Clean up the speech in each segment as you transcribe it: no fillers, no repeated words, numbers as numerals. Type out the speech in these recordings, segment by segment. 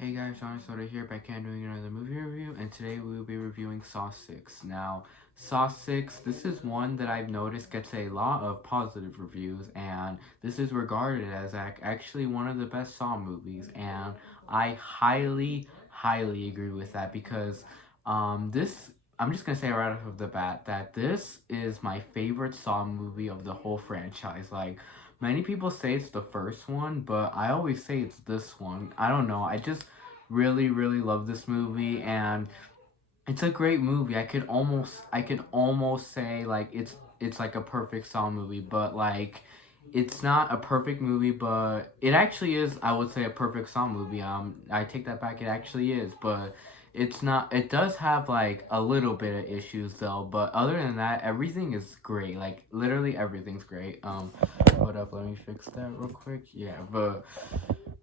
Hey guys, Johnny Soda here, back again doing another movie review, and today we will be reviewing Saw 6. Now, Saw 6, this is one that I've noticed gets a lot of positive reviews, and this is regarded as actually one of the best Saw movies, and I highly agree with that because I'm just gonna say right off of the bat that this is my favorite Saw movie of the whole franchise. Like, many people say it's the first one, but I always say it's this one. I don't know. I just really love this movie, and it's a great movie. I could almost say like it's like a perfect Saw movie, but like it's not a perfect movie, but it actually is. I would say a perfect Saw movie. I take that back. It actually is, but it's not. It does have like a little bit of issues though, but other than that, everything is great. Like literally everything's great. Hold up, let me fix that real quick. Yeah, but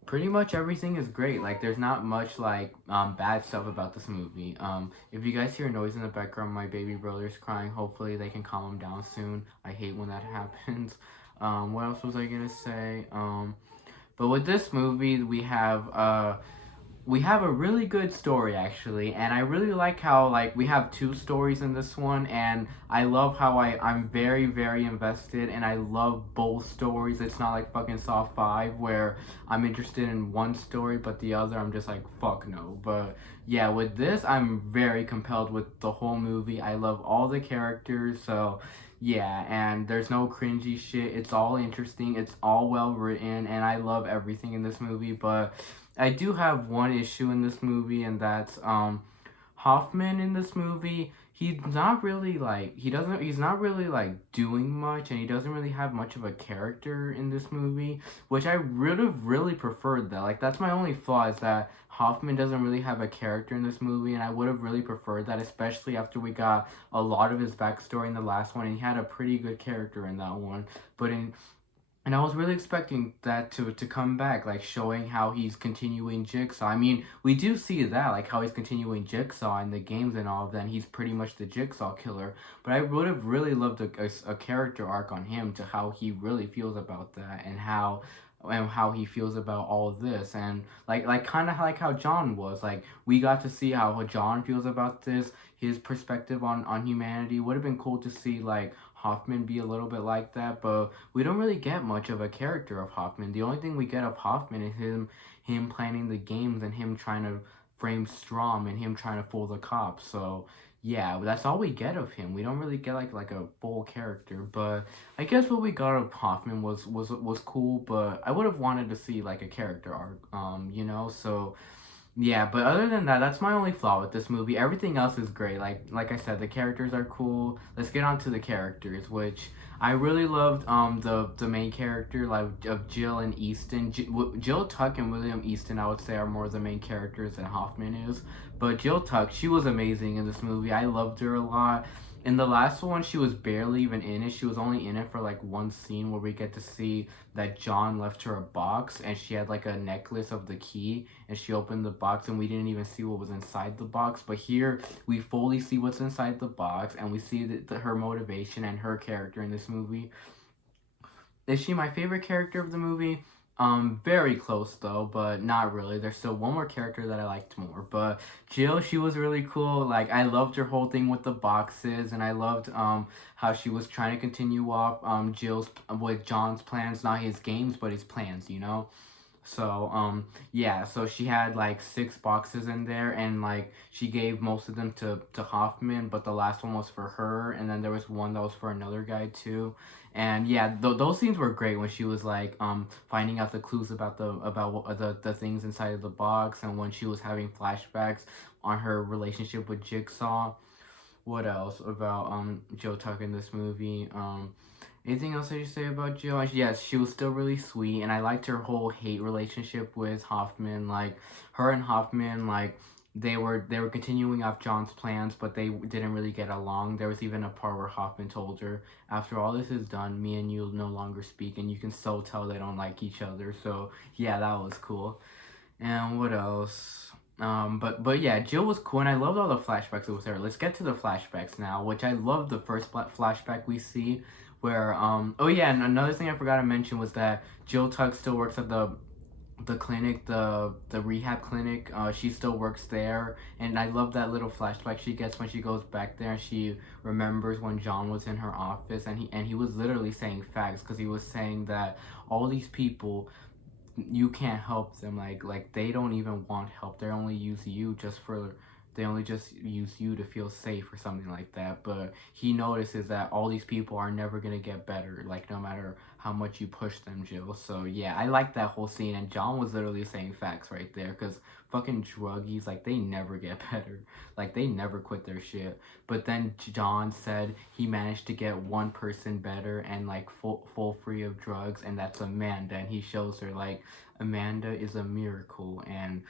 pretty much everything is great. Like there's not much like bad stuff about this movie. If you guys hear noise in the background, my baby brother's crying. Hopefully they can calm him down soon. I hate when that happens. What else was I gonna say? But with this movie we have a really good story actually, and I really like how like we have two stories in this one, and I love how I'm very invested, and I love both stories. It's not like fucking Saw 5 where I'm interested in one story but the other I'm just like fuck no. But yeah, with this I'm very compelled with the whole movie. I love all the characters, so yeah, and there's no cringy shit. It's all interesting, it's all well written, and I love everything in this movie. But I do have one issue in this movie, and that's Hoffman in this movie. He's not really like he's not really like doing much, and he doesn't really have much of a character in this movie, which I would have really preferred that. Like that's my only flaw, is that Hoffman doesn't really have a character in this movie, and I would have really preferred that, especially after we got a lot of his backstory in the last one, and he had a pretty good character in that one. But in and I was really expecting that to come back, like showing how he's continuing Jigsaw. I mean, we do see that, like how he's continuing Jigsaw in the games and all of that, and he's pretty much the Jigsaw killer. But I would have really loved a character arc on him, to how he really feels about that, and how he feels about all of this, and like kind of like how John was. Like we got to see how John feels about this, his perspective on humanity. Would have been cool to see like Hoffman be a little bit like that, but we don't really get much of a character of Hoffman. The only thing we get of Hoffman is him planning the games, and him trying to frame Strom, and him trying to fool the cops. So yeah, that's all we get of him. We don't really get like a full character. But I guess what we got of Hoffman was cool, but I would have wanted to see like a character arc. So yeah, but other than that, that's my only flaw with this movie. Everything else is great. Like I said, the characters are cool. Let's get on to the characters, which I really loved. The main character, like of Jill and Easton. Jill Tuck and William Easton, I would say, are more the main characters than Hoffman is. But Jill Tuck, she was amazing in this movie. I loved her a lot. In the last one, she was barely even in it. She was only in it for like one scene where we get to see that John left her a box, and she had like a necklace of the key, and she opened the box, and we didn't even see what was inside the box. But here we fully see what's inside the box, and we see her motivation and her character in this movie. Is she my favorite character of the movie? Very close though, but not really. There's still one more character that I liked more. But Jill, she was really cool. Like I loved her whole thing with the boxes, and I loved how she was trying to continue off Jill's with John's plans, not his games, but his plans, you know? So, yeah, so she had like 6 boxes in there, and like she gave most of them to Hoffman, but the last one was for her, and then there was one that was for another guy too. And yeah, those scenes were great when she was like finding out the clues about the things inside of the box, and when she was having flashbacks on her relationship with Jigsaw. What else about Joe Tuck in this movie? Anything else I should say about Jill? Yes, she was still really sweet, and I liked her whole hate relationship with Hoffman. Like her and Hoffman, like they were continuing off John's plans, but they didn't really get along. There was even a part where Hoffman told her, "After all this is done, me and you no longer speak," and you can so tell they don't like each other. So yeah, that was cool. And what else? But yeah, Jill was cool, and I loved all the flashbacks with her. Let's get to the flashbacks now, which I love the first flashback we see, where oh yeah, and another thing I forgot to mention was that Jill Tuck still works at the clinic, the rehab clinic. She still works there, and I love that little flashback she gets when she goes back there and she remembers when John was in her office, and he was literally saying facts, because he was saying that all these people, you can't help them, like they don't even want help, they only use you just for, they only just use you to feel safe or something like that. But he notices that all these people are never gonna get better, like no matter how much you push them, Jill. So yeah, I like that whole scene, and John was literally saying facts right there, because fucking druggies, like they never get better, like they never quit their shit. But then John said he managed to get one person better and like full free of drugs, and that's Amanda, and he shows her like Amanda is a miracle, and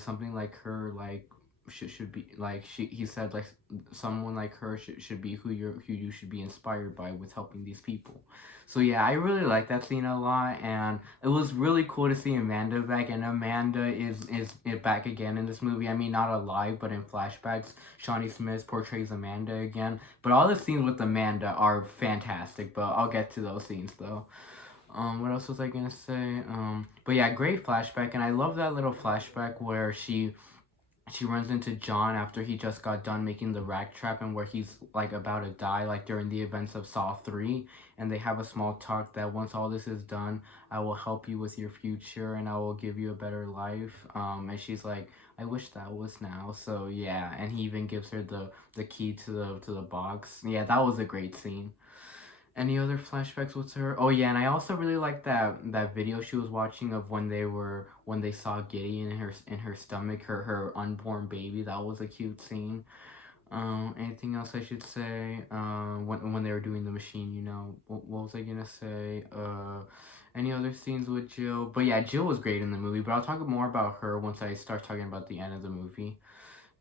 something like her, like should be like, he said like someone like her should be who you should be inspired by with helping these people. So yeah, I really like that scene a lot, and it was really cool to see Amanda back, and Amanda is back again in this movie. I mean, not alive, but in flashbacks, Shawnee Smith portrays Amanda again. But all the scenes with Amanda are fantastic, but I'll get to those scenes though. What else was I gonna say? But yeah, great flashback, and I love that little flashback where she runs into John after he just got done making the rat trap, and where he's like about to die, like during the events of Saw 3, and they have a small talk that once all this is done, I will help you with your future and I will give you a better life. And she's like, I wish that was now. So yeah, and he even gives her the key to the box. Yeah, that was a great scene. Any other flashbacks with her? Oh yeah, and I also really like that video she was watching of when they saw Gideon in her stomach, her unborn baby. That was a cute scene. Anything else I should say? When they were doing the machine, you know, what was I gonna say? Any other scenes with Jill? But yeah, Jill was great in the movie. But I'll talk more about her once I start talking about the end of the movie.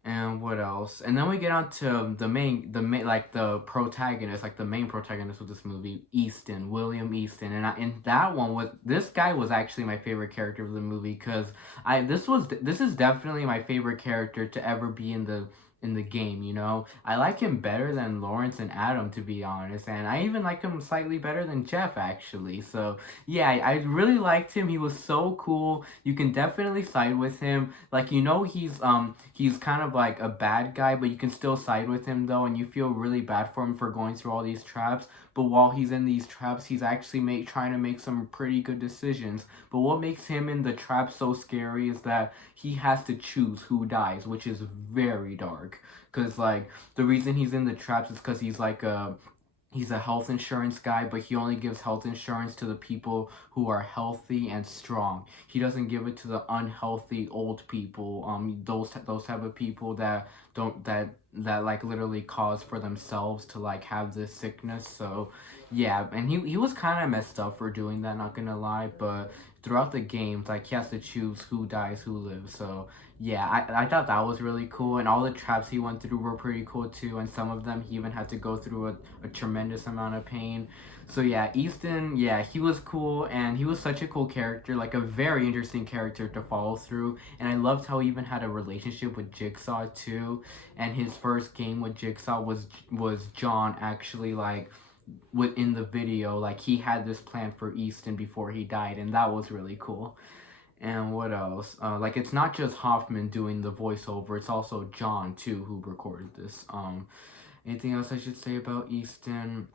And what else? And then we get on to the main, like the protagonist, like the main protagonist of this movie, Easton, William Easton. And that one was, this guy was actually my favorite character of the movie, because this is definitely my favorite character to ever be in the game, you know? I like him better than Lawrence and Adam, to be honest, and I even like him slightly better than Jeff, actually. So yeah, I really liked him. He was so cool. You can definitely side with him. Like, you know, he's kind of like a bad guy, but you can still side with him though, and you feel really bad for him for going through all these traps. But while he's in these traps, he's actually trying to make some pretty good decisions. But what makes him in the trap so scary is that he has to choose who dies, which is very dark. Cause like the reason he's in the traps is because he's a health insurance guy, but he only gives health insurance to the people who are healthy and strong. He doesn't give it to the unhealthy old people. Those type of people that don't that like literally cause for themselves to like have this sickness. So yeah, and he was kind of messed up for doing that, not gonna lie. But throughout the games, like he has to choose who dies, who lives. So yeah, I thought that was really cool, and all the traps he went through were pretty cool too, and some of them he even had to go through a tremendous amount of pain. So yeah, Easton, yeah, he was cool, and he was such a cool character, like a very interesting character to follow through, and I loved how he even had a relationship with Jigsaw too, and his first game with Jigsaw was John actually like within the video, like he had this plan for Easton before he died, and that was really cool. And what else? Like it's not just Hoffman doing the voiceover; it's also John too who recorded this. Anything else I should say about Easton?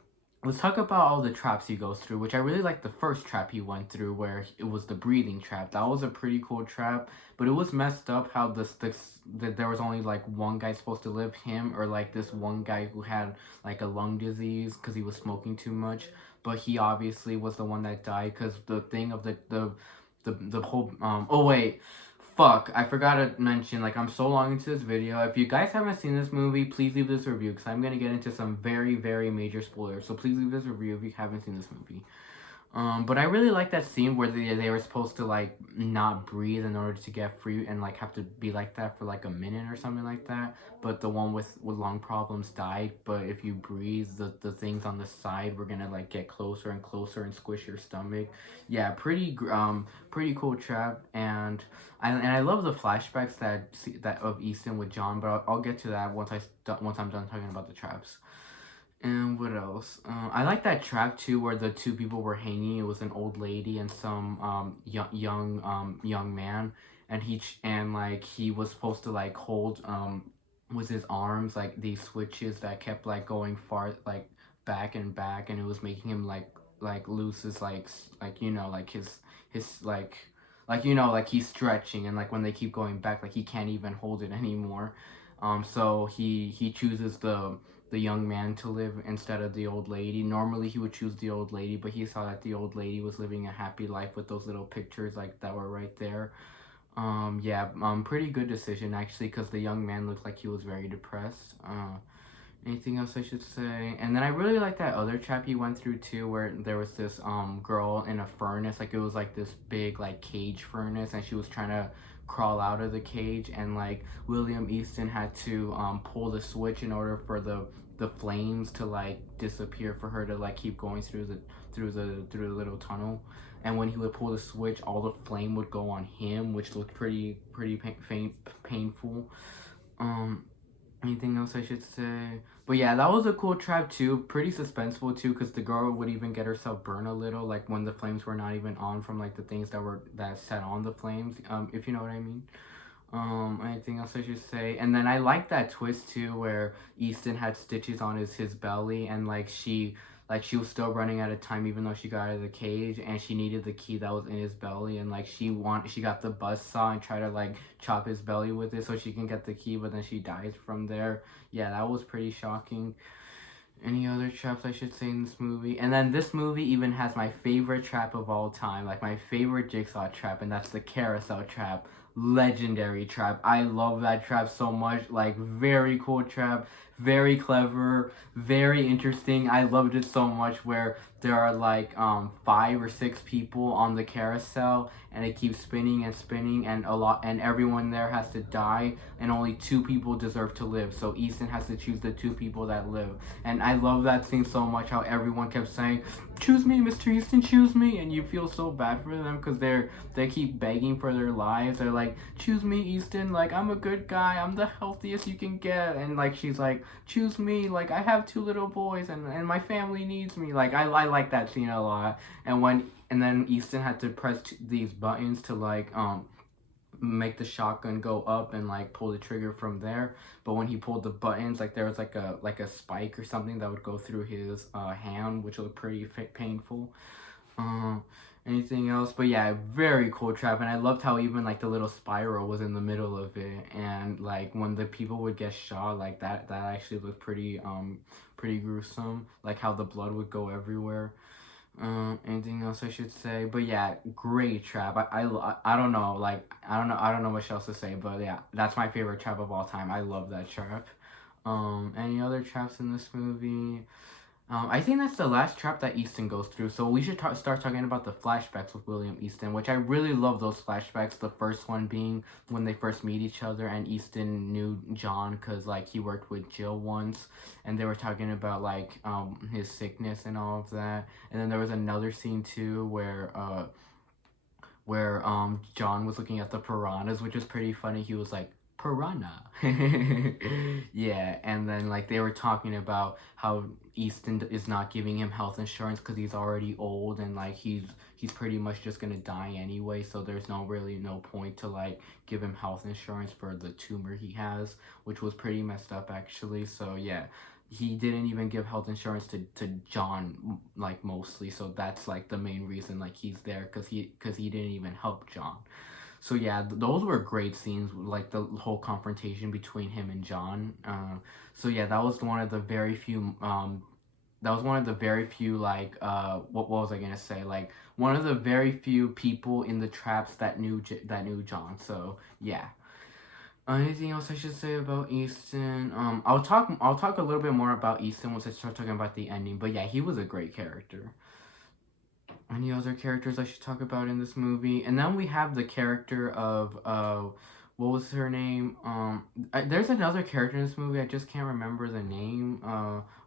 Let's talk about all the traps he goes through, which I really like the first trap he went through, where it was the breathing trap. That was a pretty cool trap, but it was messed up how that there was only like one guy supposed to live, him or like this one guy who had like a lung disease because he was smoking too much. But he obviously was the one that died, because the thing of the whole oh wait, fuck, I forgot to mention, like, I'm so long into this video. If you guys haven't seen this movie, please leave this review, because I'm gonna get into some very, very major spoilers. So please leave this review if you haven't seen this movie. But I really like that scene where they were supposed to like not breathe in order to get free, and like have to be like that for like a minute or something like that. But the one with lung problems died. But if you breathe, the things on the side were gonna like get closer and closer and squish your stomach. Yeah, pretty cool trap. And I love the flashbacks that of Easton with John. But I'll get to that once I'm done talking about the traps. And what else? I like that trap too, where the two people were hanging. It was an old lady and some young man, and like he was supposed to like hold with his arms like these switches that kept like going far like back and back, and it was making him like lose his like like his like like he's stretching, and like when they keep going back, like he can't even hold it anymore. So he chooses the young man to live instead of the old lady. Normally he would choose the old lady, but he saw that the old lady was living a happy life with those little pictures like that were right there. Yeah, pretty good decision actually, because the young man looked like he was very depressed. Anything else I should say? And then I really like that other trap he went through too, where there was this girl in a furnace, like it was like this big like cage furnace, and she was trying to crawl out of the cage, and like William Easton had to pull the switch in order for the flames to like disappear, for her to like keep going through the little tunnel. And when he would pull the switch, all the flame would go on him, which looked painful. Um, Anything else I should say? But yeah, that was a cool trap too. Pretty suspenseful too, because the girl would even get herself burned a little, like when the flames were not even on from like the things that set on the flames. If you know what I mean. Anything else I should say? And then I like that twist too, where Easton had stitches on his belly, and like she was still running out of time even though she got out of the cage, and she needed the key that was in his belly, and like she got the buzz saw and tried to like chop his belly with it so she can get the key, but then she dies from there. Yeah, that was pretty shocking. Any other traps I should say in this movie? And then this movie even has my favorite trap of all time, like my favorite Jigsaw trap, and that's the carousel trap. Legendary trap. I love that trap so much. Like, very cool trap, very clever, very interesting. I loved it so much, where there are like 5 or 6 people on the carousel, and it keeps spinning and spinning, and everyone there has to die, and only 2 people deserve to live. So Easton has to choose the 2 people that live. And I love that scene so much, how everyone kept saying, "Choose me, Mr. Easton, choose me," and you feel so bad for them because they keep begging for their lives. They're like, "Choose me, Easton, like I'm a good guy, I'm the healthiest you can get," and like she's like, "Choose me, like I have 2 little boys, and my family needs me." Like I like that scene a lot. And then Easton had to press these buttons to like make the shotgun go up and like pull the trigger from there. But when he pulled the buttons, like there was like a spike or something that would go through his hand, which looked pretty painful. uh, Anything else? But yeah, very cool trap. And I loved how even like the little spiral was in the middle of it, and like when the people would get shot, like that actually looked pretty gruesome, like how the blood would go everywhere. Anything else I should say? But yeah, great trap. I don't know, like I don't know much else to say, but yeah, that's my favorite trap of all time. I love that trap. Any other traps in this movie? I think that's the last trap that Easton goes through. So we should start talking about the flashbacks with William Easton, which I really love those flashbacks. The first one being when they first meet each other, and Easton knew John because like he worked with Jill once, and they were talking about like his sickness and all of that. And then there was another scene too where John was looking at the piranhas, which was pretty funny. He was like, "Piranha." Yeah, and then like they were talking about how Easton is not giving him health insurance because he's already old, and like he's pretty much just gonna die anyway, so there's no point to like give him health insurance for the tumor he has, which was pretty messed up actually. So yeah, he didn't even give health insurance to John, like mostly, so that's like the main reason like he's there, because he didn't even help John. So yeah, those were great scenes, like the whole confrontation between him and John. So yeah, that was one of the very few like what was I gonna say, like one of the very few people in the traps that knew John. So yeah. Anything else I should say about Easton? I'll talk a little bit more about Easton once I start talking about the ending. But yeah, he was a great character. Any other characters I should talk about in this movie? And then we have the character of what was her name? There's another character in this movie. I just can't remember the name.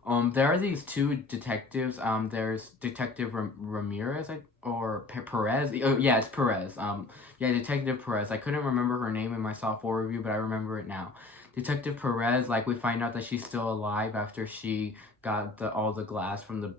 There are these two detectives. There's Detective Ramirez, or Perez. Oh, yeah, it's Perez. Yeah, Detective Perez. I couldn't remember her name in my sophomore review, but I remember it now. Detective Perez. Like, we find out that she's still alive after she got all the glass from the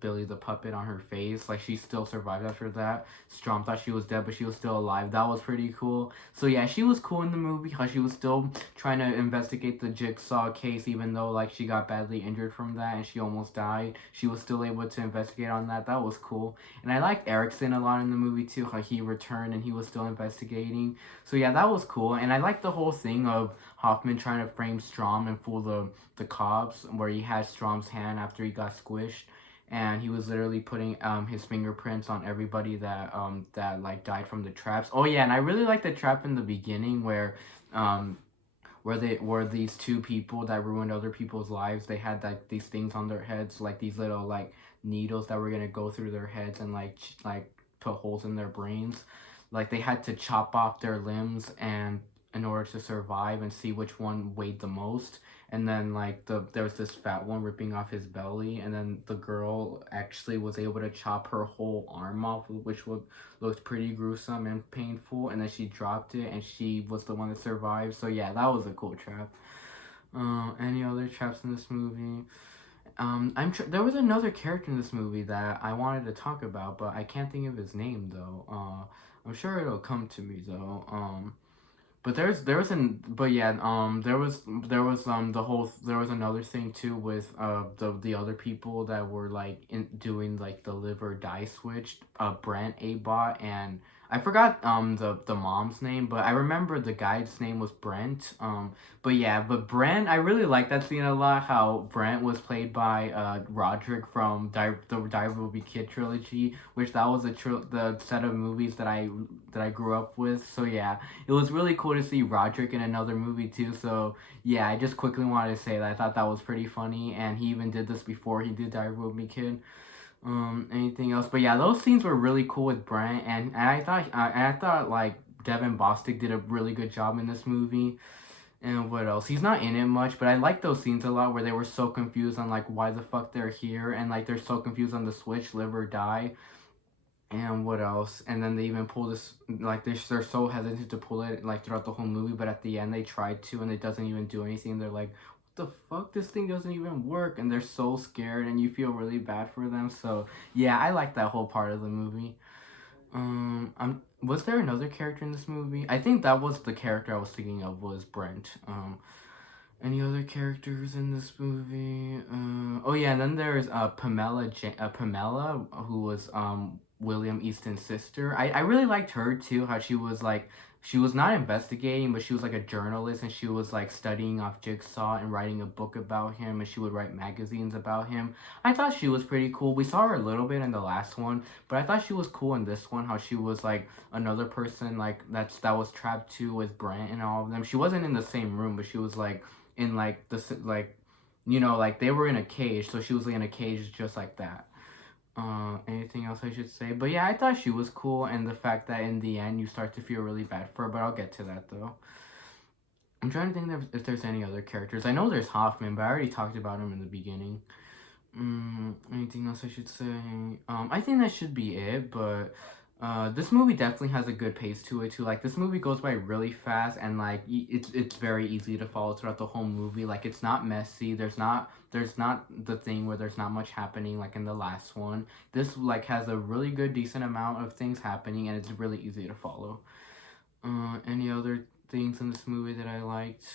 Billy the puppet on her face. Like, she still survived after that. Strom thought she was dead, but she was still alive. That was pretty cool. So yeah, she was cool in the movie. How she was still trying to investigate the Jigsaw case, even though like she got badly injured from that and she almost died. She was still able to investigate on that. That was cool. And I liked Erickson a lot in the movie too. How he returned and he was still investigating. So yeah, that was cool. And I liked the whole thing of Hoffman trying to frame Strom and fool the cops, where he had Strom's hand after he got squished, and he was literally putting his fingerprints on everybody that like died from the traps. Oh yeah, and I really like the trap in the beginning um where these two people that ruined other people's lives, they had like these things on their heads, like these little like needles that were gonna go through their heads and like put holes in their brains. Like, they had to chop off their limbs and in order to survive, and see which one weighed the most. And then like there was this fat one ripping off his belly, and then the girl actually was able to chop her whole arm off, which looked pretty gruesome and painful. And then she dropped it, and she was the one that survived. So yeah, that was a cool trap. Any other traps in this movie? There was another character in this movie that I wanted to talk about, but I can't think of his name though. I'm sure it'll come to me though. But there was an but yeah, there was another thing too with the other people that were like doing like the live or die switch, Brent, Abot, and I forgot the mom's name, but I remember the guy's name was Brent. But yeah, but Brent, I really like that scene a lot. How Brent was played by Roderick from the Die Will Be Kid trilogy, which that was the set of movies that I grew up with. So yeah, it was really cool to see Roderick in another movie too. So yeah, I just quickly wanted to say that I thought that was pretty funny, and he even did this before he did Die Will Be Kid. Anything else? But yeah, those scenes were really cool with Brent, and I thought like Devin Bostic did a really good job in this movie. And what else? He's not in it much, but I like those scenes a lot where they were so confused on like why the fuck they're here, and like they're so confused on the switch, live or die. And what else? And then they even pull this, like they're so hesitant to pull it like throughout the whole movie, but at the end they tried to, and it doesn't even do anything. They're like, what the fuck, this thing doesn't even work, and they're so scared, and you feel really bad for them. So yeah, I like that whole part of the movie. Was there another character in this movie? I think that was the character I was thinking of, was Brent. Any other characters in this movie? Oh yeah, and then there's Pamela, who was William Easton's sister. I really liked her too. How she was like, she was not investigating, but she was like a journalist, and she was like studying off Jigsaw and writing a book about him, and she would write magazines about him. I thought she was pretty cool. We saw her a little bit in the last one, but I thought she was cool in this one. How she was like another person like that was trapped too with Brent and all of them. She wasn't in the same room, but she was like in like like, like they were in a cage, so she was like in a cage just like that. Anything else I should say? But yeah, I thought she was cool, and the fact that in the end you start to feel really bad for her, but I'll get to that though. I'm trying to think if there's any other characters. I know there's Hoffman, but I already talked about him in the beginning. Anything else I should say? I think that should be it, but this movie definitely has a good pace to it too. Like, this movie goes by really fast, and like it's very easy to follow throughout the whole movie. Like, it's not messy. There's not the thing where there's not much happening like in the last one. This like has a really good decent amount of things happening, and it's really easy to follow. Any other things in this movie that I liked?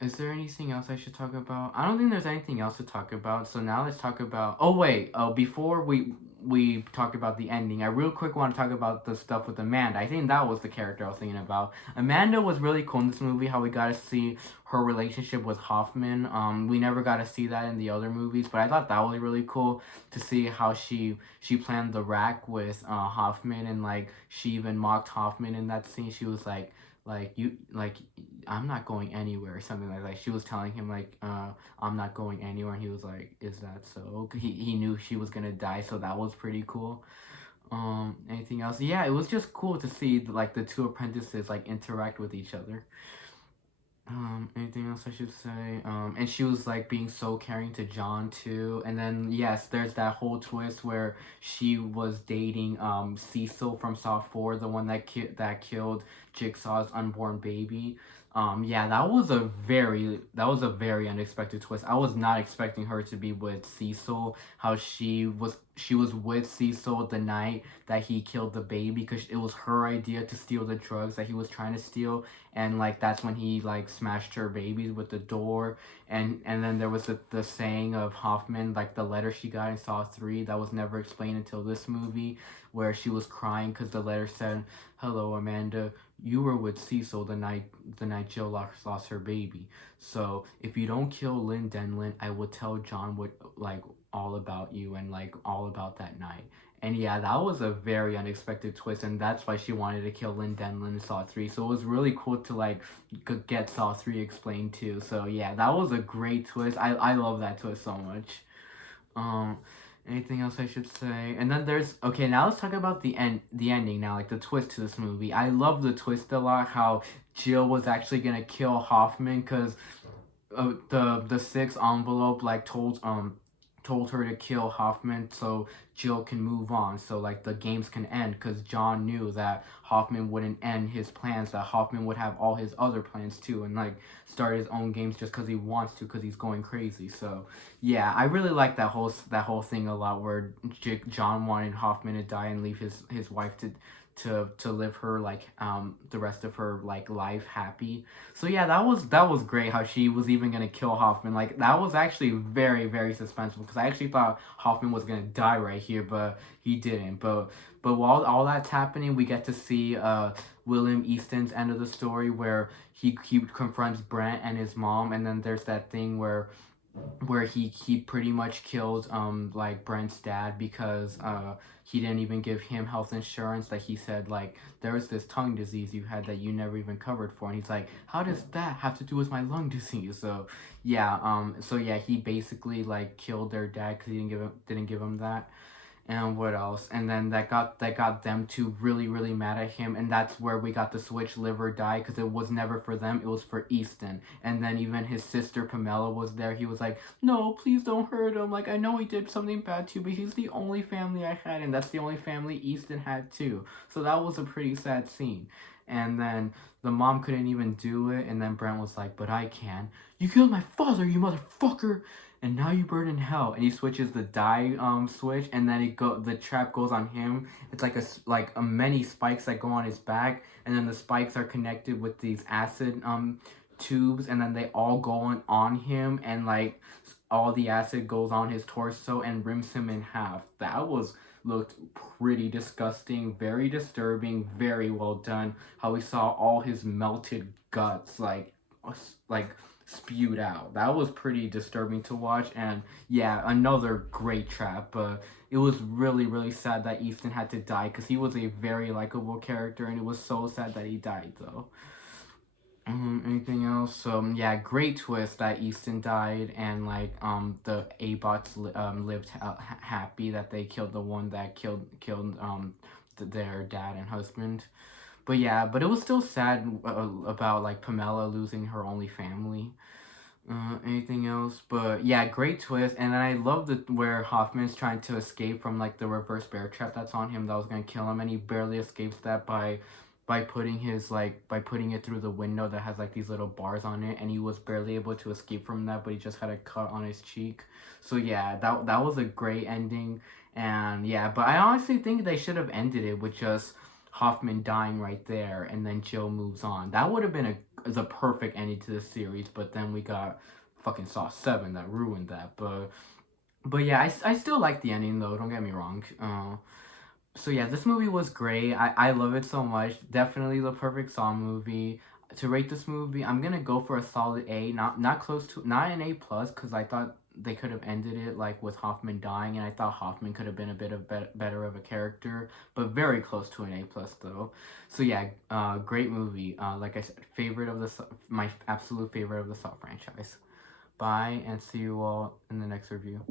Is there anything else I should talk about? I don't think there's anything else to talk about. So now let's talk about. Oh wait. Before we talk about the ending, I real quick want to talk about the stuff with Amanda. I think that was the character I was thinking about. Amanda was really cool in this movie. How we got to see her relationship with Hoffman. We never got to see that in the other movies, but I thought that was really cool to see how she planned the rack with Hoffman, and like she even mocked Hoffman in that scene. She was like you like I'm not going anywhere, or something like that. She was telling him like I'm not going anywhere, and he was like, is that so? He knew she was gonna die, so that was pretty cool. Anything else? Yeah, it was just cool to see like the two apprentices like interact with each other. Anything else I should say? And she was like being so caring to John too. And then yes, there's that whole twist where she was dating Cecil from Saw 4, the one that killed Jigsaw's unborn baby. Yeah, that was a very unexpected twist. I was not expecting her to be with Cecil. How she was with Cecil the night that he killed the baby because it was her idea to steal the drugs that he was trying to steal, and like that's when he like smashed her babies with the door. And then there was the saying of Hoffman, like the letter she got in Saw 3 that was never explained until this movie, where she was crying because the letter said, "Hello Amanda, you were with Cecil the night Jill lost her baby. So if you don't kill Lynn Denlin, I will tell John what, like, all about you and like all about that night." And yeah, that was a very unexpected twist, and that's why she wanted to kill Lynn Denlin in Saw 3. So it was really cool to like get Saw 3 explained too. So yeah, that was a great twist. I love that twist so much. Um, Anything else I should say? And then there's, okay, now let's talk about the ending now, like the twist to this movie. I love the twist a lot. How Jill was actually gonna kill Hoffman because the sixth envelope like told her to kill Hoffman so Jill can move on, so like the games can end, because John knew that Hoffman wouldn't end his plans, that Hoffman would have all his other plans too, and like start his own games just because he wants to, because he's going crazy. So yeah, I really like that whole thing a lot, where John wanted Hoffman to die and leave his wife to live her like the rest of her like life happy. So yeah, that was great how she was even gonna kill Hoffman. Like that was actually very, very suspenseful, because I actually thought Hoffman was gonna die right here, but he didn't. But while all that's happening, we get to see William Easton's end of the story, where he confronts Brent and his mom, and then there's that thing where he pretty much killed like Brent's dad, because he didn't even give him health insurance, that he said like there was this tongue disease you had that you never even covered for, and he's like, how does that have to do with my lung disease? So yeah, he basically like killed their dad because he didn't give him that. And what else? And then that got them two really, really mad at him, and that's where we got the switch live or die, because it was never for them, it was for Easton. And then even his sister Pamela was there. He was like, no, please don't hurt him, like I know he did something bad to you, but he's the only family I had, and that's the only family Easton had too. So that was a pretty sad scene. And then the mom couldn't even do it, and then Brent was like, but I can. You killed my father, you motherfucker, and now you burn in hell. And he switches the die switch, and then the trap goes on him. It's like a many spikes that go on his back, and then the spikes are connected with these acid tubes, and then they all go on him, and like all the acid goes on his torso and rims him in half. That was looked pretty disgusting, very disturbing, very well done. How we saw all his melted guts like spewed out. That was pretty disturbing to watch. And yeah, another great trap. But it was really, really sad that Easton had to die, because he was a very likable character, and it was so sad that he died though. Anything else? Yeah, great twist that Easton died, and like the Abots lived happy that they killed the one that killed their dad and husband. But yeah, but it was still sad about like Pamela losing her only family. Anything else? But yeah, great twist. And then I love where Hoffman's trying to escape from like the reverse bear trap that's on him that was gonna kill him, and he barely escapes that by putting it through the window that has like these little bars on it, and he was barely able to escape from that, but he just had a cut on his cheek. So yeah, that was a great ending. And yeah, but I honestly think they should have ended it with just Hoffman dying right there, and then Jill moves on. That would have been the perfect ending to the series. But then we got fucking Saw 7 that ruined that. But yeah, I still like the ending though. Don't get me wrong. So yeah, this movie was great. I love it so much. Definitely the perfect Saw movie. To rate this movie, I'm gonna go for a solid A. Not close to, not an A plus, because I thought they could have ended it like with Hoffman dying, and I thought Hoffman could have been a bit of better of a character, but very close to an A plus though. So yeah, great movie. Like I said, my absolute favorite of the Saw franchise. Bye, and see you all in the next review.